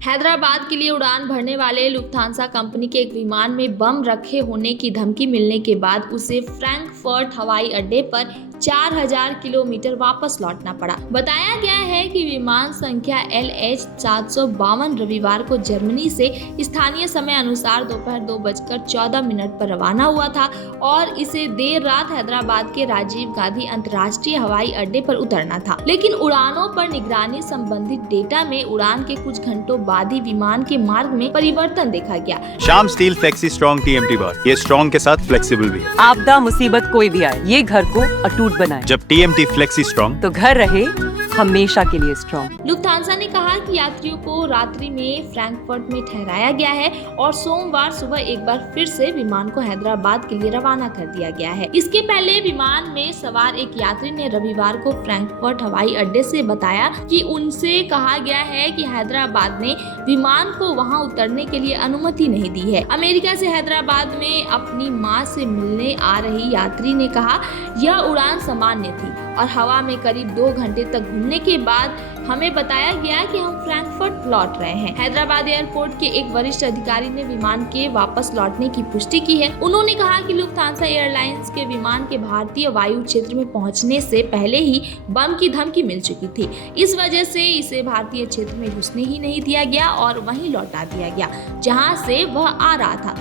हैदराबाद के लिए उड़ान भरने वाले लुफ्थांसा कंपनी के एक विमान में बम रखे होने की धमकी मिलने के बाद उसे फ्रैंकफर्ट हवाई अड्डे पर 4000 किलोमीटर वापस लौटना पड़ा। बताया गया है कि विमान संख्या LH-752 रविवार को जर्मनी से स्थानीय समय अनुसार दोपहर 2:14 पर रवाना हुआ था और इसे देर रात हैदराबाद के राजीव गांधी अंतर्राष्ट्रीय हवाई अड्डे पर उतरना था। लेकिन उड़ानों पर निगरानी संबंधित डेटा में उड़ान के कुछ घंटों बाद ही विमान के मार्ग में परिवर्तन देखा गया। Shyam steel flexi strong TMT बार, ये स्ट्रॉन्ग के साथ फ्लेक्सिबल भी है। आपदा मुसीबत कोई भी आए, ये घर को अटूट बनाए। जब TMT फ्लेक्सी स्ट्रॉन्ग तो घर रहे हमेशा के लिए स्ट्रॉन्ग। लुफ्थांसा ने कहा कि यात्रियों को रात्रि में फ्रैंकफर्ट में ठहराया गया है और सोमवार सुबह एक बार फिर से विमान को हैदराबाद के लिए रवाना कर दिया गया है। इसके पहले विमान में सवार एक यात्री ने रविवार को फ्रैंकफर्ट हवाई अड्डे से बताया कि उनसे कहा गया है कि हैदराबाद ने विमान को वहां उतरने के लिए अनुमति नहीं दी है। अमेरिका से हैदराबाद में अपनी मां से मिलने आ रही यात्री ने कहा, यह उड़ान सामान्य थी और हवा में करीब 2 घंटे तक घूमने के बाद हमें बताया गया कि हम फ्रैंकफर्ट लौट रहे हैं। हैदराबाद एयरपोर्ट के एक वरिष्ठ अधिकारी ने विमान के वापस लौटने की पुष्टि की है। उन्होंने कहा कि लुफ्थांसा एयरलाइंस के विमान के भारतीय वायु क्षेत्र में पहुंचने से पहले ही बम की धमकी मिल चुकी थी। इस वजह से इसे भारतीय क्षेत्र में घुसने ही नहीं दिया गया और वहीं लौटा दिया गया जहां से वह आ रहा था।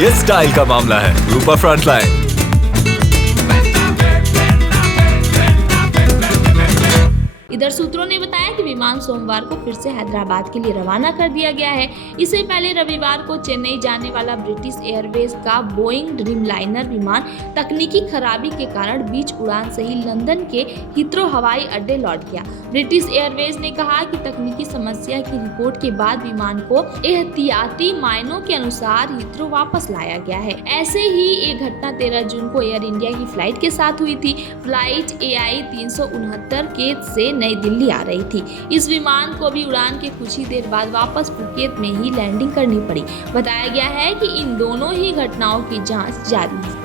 ये स्टाइल का मामला है। रूपा फ्रंटलाइन। इधर सूत्रों ने बताया कि विमान सोमवार को फिर से हैदराबाद के लिए रवाना कर दिया गया है। इससे पहले रविवार को चेन्नई जाने वाला ब्रिटिश एयरवेज का बोइंग ड्रीमलाइनर विमान तकनीकी खराबी के कारण बीच उड़ान से ही लंदन के हीथ्रो हवाई अड्डे लौट गया। ब्रिटिश एयरवेज ने कहा कि तकनीकी समस्या की रिपोर्ट के बाद विमान को एहतियाती मायनों के अनुसार हीथ्रो वापस लाया गया है। ऐसे ही एक घटना 13 जून को एयर इंडिया की फ्लाइट के साथ हुई थी। फ्लाइट AI 369 के से नई दिल्ली आ रही थी। इस विमान को भी उड़ान के कुछ ही देर बाद वापस फुकेत में ही लैंडिंग करनी पड़ी। बताया गया है कि इन दोनों ही घटनाओं की जांच जारी है।